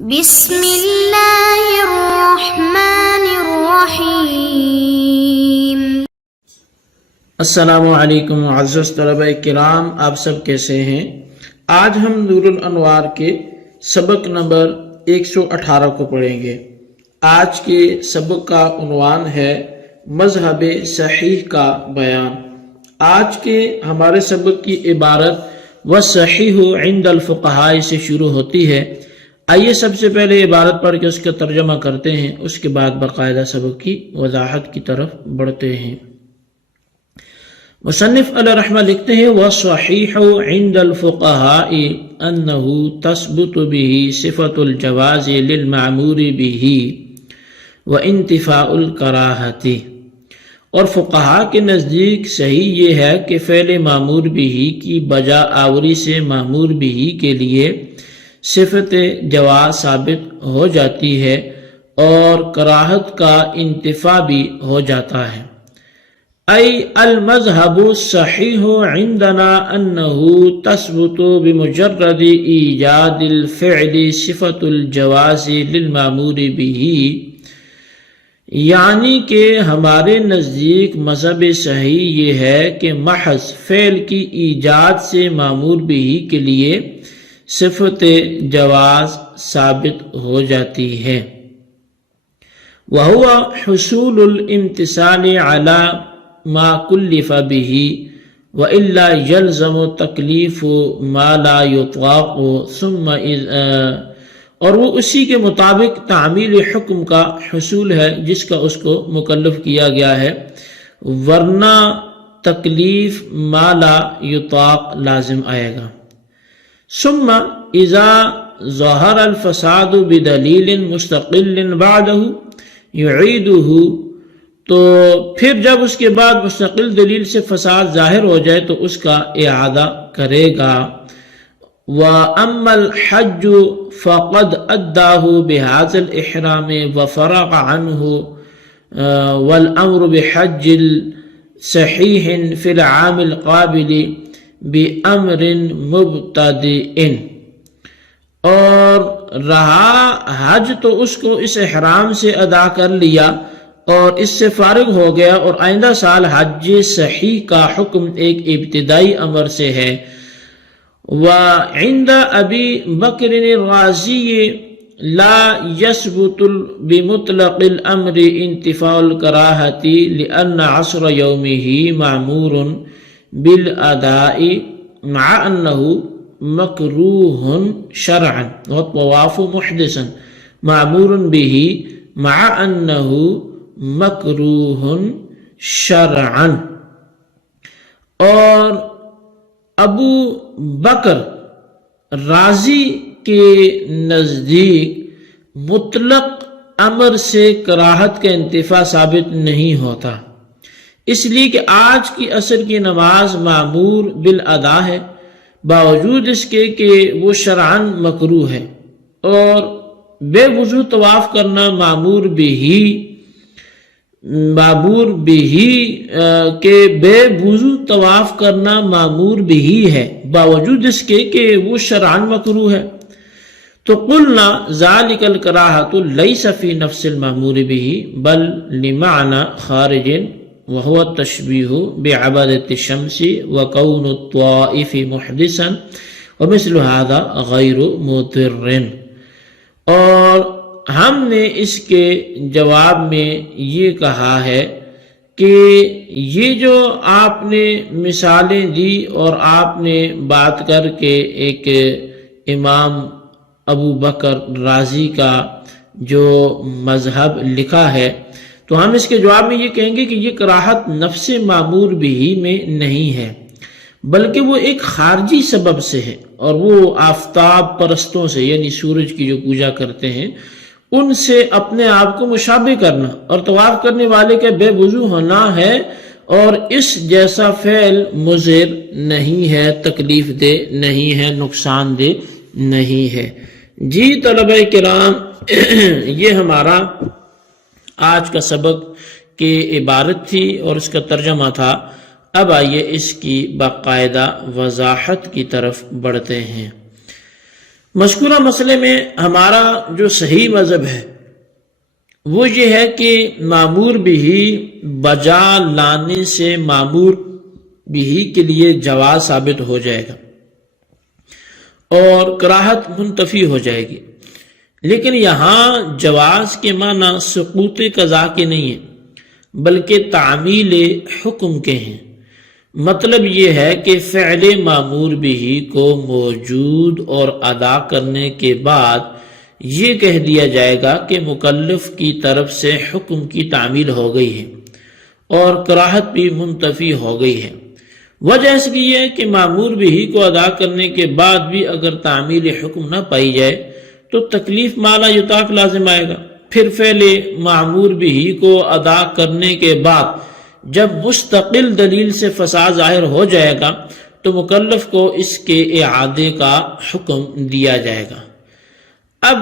بسم اللہ الرحمن الرحیم۔ السلام علیکم معزز طلبہ کرام، آپ سب کیسے ہیں؟ آج ہم نور الانوار کے سبق نمبر 118 کو پڑھیں گے۔ آج کے سبق کا عنوان ہے مذہب صحیح کا بیان۔ آج کے ہمارے سبق کی عبارت وَالصَّحِيحُ عِنْدَ الْفُقَهَاءِ سے شروع ہوتی ہے۔ آئیے سب سے پہلے عبارت پڑھ کے اس کا ترجمہ کرتے ہیں، اس کے بعد باقاعدہ سبق کی وضاحت کی طرف بڑھتے ہیں۔ مصنف علیہ رحمہ لکھتے ہیں وَالصَّحِيحُ عِنْدَ الْفُقَهَاءِ أَنَّهُ تَثْبُتُ بِهِ صِفَةُ الْجَوَازِ لِلْمَعْمُورِ بِهِ وَانْتِفَاءُ الْكَرَاهَةِ۔ اور فقہاء کے نزدیک صحیح یہ ہے کہ فعل معمور بھی کی بجا آوری سے معمور بھی کے لیے صفت جواز ثابت ہو جاتی ہے اور کراہت کا انتفاع بھی ہو جاتا ہے۔ ای المذہب الصحیح عندنا انہ تثبت بمجرد ایجاد الفعل صفت الجواز للمامور به، یعنی کہ ہمارے نزدیک مذہب صحیح یہ ہے کہ محض فعل کی ایجاد سے مامور بھی کے لیے صفت جواز ثابت ہو جاتی ہے۔ وَهُوَ حصول الامتثال على ما كلف به وإلا يلزم تکلیف ما لا يطاق ثم اور وہ اسی کے مطابق تعمیل حکم کا حصول ہے جس کا اس کو مکلف کیا گیا ہے، ورنہ تکلیف ما لا یطاق لازم آئے گا۔ ثم اذا ظہر الفساد بدلیل مستقل بعدہ یعیدہ، تو پھر جب اس کے بعد مستقل دلیل سے فساد ظاہر ہو جائے تو اس کا اعادہ کرے گا۔ وَأَمَّا الْحَجُّ فَقَدْ أَدَّاهُ بِهَذَا الْإِحْرَامِ وَفَرَغَ عَنْهُ وَالْأَمْرُ بِحَجِّ صَحِيحٍ فِي الْعَامِ الْقَابِلِ بِأَمْرٍ مُبْتَدِئٍ، اور رہا حج تو اس کو اس احرام سے ادا کر لیا اور اس سے فارغ ہو گیا، اور آئندہ سال حج صحیح کا حکم ایک ابتدائی امر سے ہے۔ وعند ابی بکر الرازی لا يثبت بمطلق الامر انتفاء الکراہۃ لان عصر یومہ معمور بالاداء مع انہ مکروہ شرعا والطواف محدثا معمور به مع انہ مکروہ شرعا۔ اور ابو بکر رازی کے نزدیک مطلق امر سے کراہت کا انتفاع ثابت نہیں ہوتا، اس لیے کہ آج کی عصر کی نماز معمور بالادا ہے، باوجود اس کے کہ وہ شرعاً مکروہ ہے، اور بے وضو طواف کرنا معمور بھی کہ بے وضو طواف کرنا معمور بھی ہے باوجود اس کے کہ وہ شرعاً مکروہ ہے۔ تو قلنا ذالک الکراہۃ لیس فی نفس المامور به بل لمعنى خارج وهو التشبیہ بعبادۃ الشمس وکون الطائف محدثا ومثل هذا غیر مضر۔ اور ہم نے اس کے جواب میں یہ کہا ہے کہ یہ جو آپ نے مثالیں دی اور آپ نے بات کر کے ایک امام ابو بکر رازی کا جو مذہب لکھا ہے، تو ہم اس کے جواب میں یہ کہیں گے کہ یہ کراہت نفس معمور بھی میں نہیں ہے، بلکہ وہ ایک خارجی سبب سے ہے، اور وہ آفتاب پرستوں سے یعنی سورج کی جو پوجا کرتے ہیں ان سے اپنے آپ کو مشابہ کرنا اور طواف کرنے والے کے بے وضو ہونا ہے، اور اس جیسا فعل مضر نہیں ہے، تکلیف دہ نہیں ہے، نقصان دہ نہیں ہے۔ جی طلبہ کرام، یہ ہمارا آج کا سبق کی عبارت تھی اور اس کا ترجمہ تھا۔ اب آئیے اس کی باقاعدہ وضاحت کی طرف بڑھتے ہیں۔ مذکورہ مسئلے میں ہمارا جو صحیح مذہب ہے وہ یہ ہے کہ مامور بھی بجا لانے سے مامور بھی کے لیے جواز ثابت ہو جائے گا اور کراہت منتفی ہو جائے گی، لیکن یہاں جواز کے معنی سقوط قضا کے نہیں ہیں بلکہ تعمیل حکم کے ہیں۔ مطلب یہ ہے کہ فعل مامور بھی کو موجود اور ادا کرنے کے بعد یہ کہہ دیا جائے گا کہ مکلف کی طرف سے حکم کی تعمیل ہو گئی ہے اور کراہت بھی منتفی ہو گئی ہے۔ وجہ اس کی یہ ہے کہ مامور بھی کو ادا کرنے کے بعد بھی اگر تعمیل حکم نہ پائی جائے تو تکلیف مالا یطاق لازم آئے گا۔ پھر فعل مامور بھی کو ادا کرنے کے بعد جب مستقل دلیل سے فساد ظاہر ہو جائے گا تو مکلف کو اس کے اعادے کا حکم دیا جائے گا۔ اب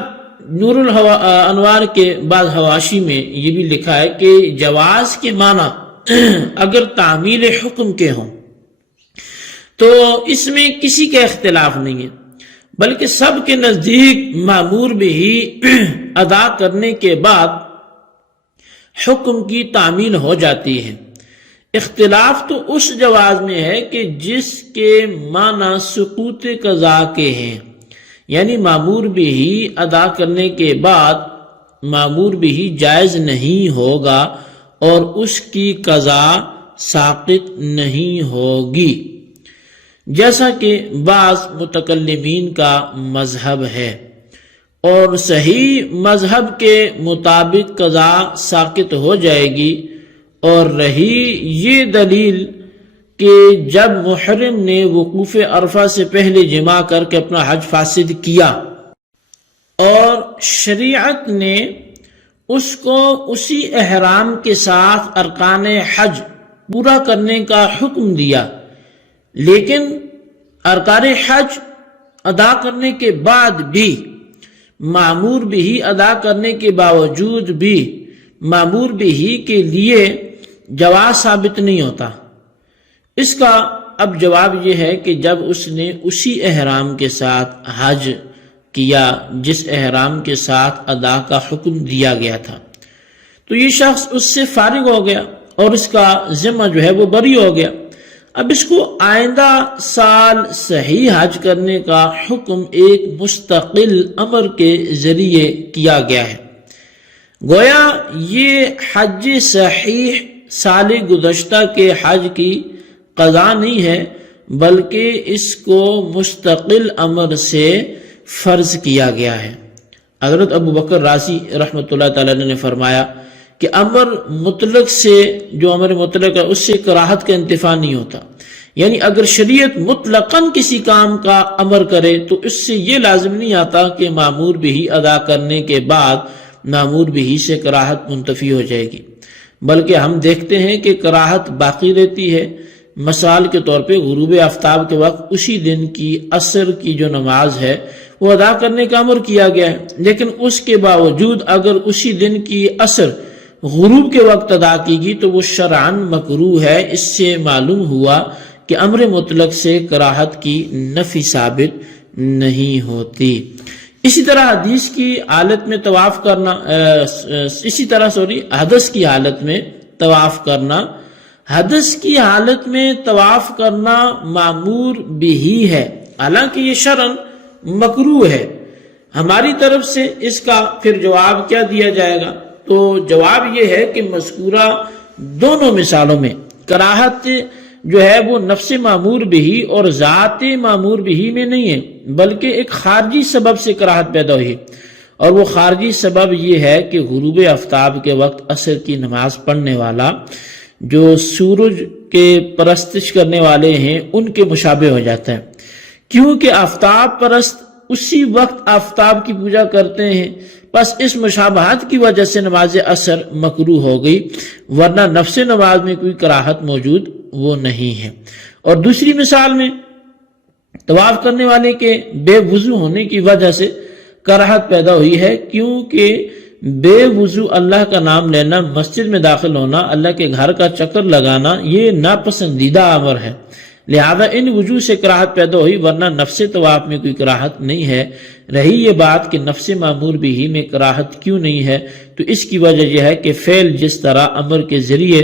نور الانوار کے بعض حواشی میں یہ بھی لکھا ہے کہ جواز کے معنی اگر تعمیل حکم کے ہوں تو اس میں کسی کا اختلاف نہیں ہے، بلکہ سب کے نزدیک مامور بھی ادا کرنے کے بعد حکم کی تعمیل ہو جاتی ہے۔ اختلاف تو اس جواز میں ہے کہ جس کے معنی سقوط قضا کے ہیں، یعنی مامور بھی ادا کرنے کے بعد مامور بھی جائز نہیں ہوگا اور اس کی قضا ساقط نہیں ہوگی، جیسا کہ بعض متکلمین کا مذہب ہے۔ اور صحیح مذہب کے مطابق قضا ساقط ہو جائے گی۔ اور رہی یہ دلیل کہ جب محرم نے وقوف عرفہ سے پہلے جماع کر کے اپنا حج فاسد کیا اور شریعت نے اس کو اسی احرام کے ساتھ ارکان حج پورا کرنے کا حکم دیا، لیکن ارکان حج ادا کرنے کے بعد بھی مامور بھی ادا کرنے کے باوجود بھی مامور بھی کے لیے جواز ثابت نہیں ہوتا۔ اس کا اب جواب یہ ہے کہ جب اس نے اسی احرام کے ساتھ حج کیا جس احرام کے ساتھ ادا کا حکم دیا گیا تھا، تو یہ شخص اس سے فارغ ہو گیا اور اس کا ذمہ جو ہے وہ بری ہو گیا۔ اب اس کو آئندہ سال صحیح حج کرنے کا حکم ایک مستقل امر کے ذریعے کیا گیا ہے۔ گویا یہ حج صحیح سال گزشتہ کے حج کی قضا نہیں ہے، بلکہ اس کو مستقل امر سے فرض کیا گیا ہے۔ حضرت ابو بکر رازی رحمۃ اللہ تعالیٰ نے فرمایا کہ امر مطلق سے جو امر مطلق ہے اس سے کراہت کا انتفاع نہیں ہوتا، یعنی اگر شریعت مطلقاً کسی کام کا امر کرے تو اس سے یہ لازم نہیں آتا کہ مامور بھی ادا کرنے کے بعد مامور بھی سے کراہت منتفی ہو جائے گی، بلکہ ہم دیکھتے ہیں کہ کراہت باقی رہتی ہے۔ مثال کے طور پہ غروب آفتاب کے وقت اسی دن کی عصر کی جو نماز ہے وہ ادا کرنے کا امر کیا گیا ہے، لیکن اس کے باوجود اگر اسی دن کی عصر غروب کے وقت ادا کی گی تو وہ شرعاً مکروہ ہے۔ اس سے معلوم ہوا کہ امر مطلق سے کراہت کی نفی ثابت نہیں ہوتی۔ اسی طرح حدیث کی حالت میں طواف کرنا حدث کی حالت میں طواف کرنا حدث کی حالت میں طواف کرنا معمور بھی ہے، حالانکہ یہ شرعاً مکروہ ہے۔ ہماری طرف سے اس کا پھر جواب کیا دیا جائے گا؟ تو جواب یہ ہے کہ مذکورہ دونوں مثالوں میں کراہت جو ہے وہ نفس مامور بھی اور ذات مامور بھی میں نہیں ہے، بلکہ ایک خارجی سبب سے کراہت پیدا ہوئی، اور وہ خارجی سبب یہ ہے کہ غروب آفتاب کے وقت عصر کی نماز پڑھنے والا جو سورج کے پرستش کرنے والے ہیں ان کے مشابہ ہو جاتا ہے، کیونکہ آفتاب پرست اسی وقت آفتاب کی پوجا کرتے ہیں، بس اس مشابہت کی وجہ سے نماز عصر مکروہ ہو گئی، ورنہ نفس نماز میں کوئی کراہت موجود وہ نہیں ہے۔ اور دوسری مثال میں طواف کرنے والے کے بے وضو ہونے کی وجہ سے کراہت پیدا ہوئی ہے، کیونکہ بے وضو اللہ کا نام لینا، مسجد میں داخل ہونا، اللہ کے گھر کا چکر لگانا یہ ناپسندیدہ امر ہے، لہذا ان وجوہ سے کراہت پیدا ہوئی، ورنہ نفس طواف میں کوئی کراہت نہیں ہے۔ رہی یہ بات کہ نفس مامور بھی میں کراہت کیوں نہیں ہے، تو اس کی وجہ یہ ہے کہ فعل جس طرح امر کے ذریعے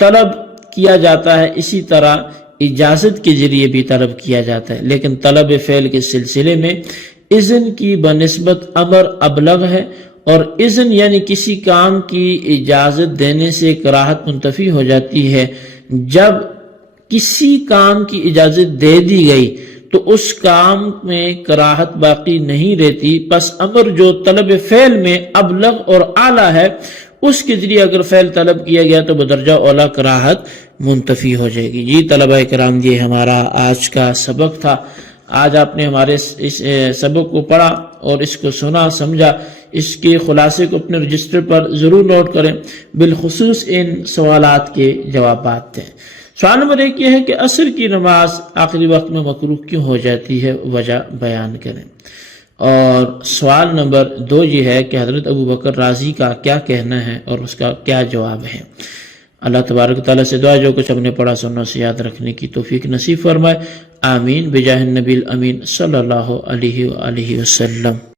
طلب کیا جاتا ہے اسی طرح اجازت کے ذریعے بھی طلب کیا جاتا ہے، لیکن طلب فعل کے سلسلے میں اذن کی بنسبت امر ابلغ ہے، اور اذن یعنی کسی کام کی اجازت دینے سے کراہت منتفی ہو جاتی ہے۔ جب کسی کام کی اجازت دے دی گئی تو اس کام میں کراہت باقی نہیں رہتی، پس امر جو طلب فعل میں ابلغ اور اعلیٰ ہے اس کے ذریعے اگر فعل طلب کیا گیا تو بدرجہ اولا کراہت منتفی ہو جائے گی۔ جی طلبہ کرام، یہ ہمارا آج کا سبق تھا۔ آج آپ نے ہمارے اس سبق کو پڑھا اور اس کو سنا سمجھا، اس کے خلاصے کو اپنے رجسٹر پر ضرور نوٹ کریں، بالخصوص ان سوالات کے جوابات دیں۔ سوال نمبر 1 یہ ہے کہ عصر کی نماز آخری وقت میں مکروہ کیوں ہو جاتی ہے، وجہ بیان کریں۔ اور سوال نمبر 2 یہ ہے کہ حضرت ابو بکر رازی کا کیا کہنا ہے اور اس کا کیا جواب ہے۔ اللہ تبارک تعالیٰ سے دعا جو کچھ ہم نے پڑھا سننا سے یاد رکھنے کی توفیق نصیب فرمائے، آمین بجاہ النبی الامین صلی اللہ علیہ وآلہ وسلم۔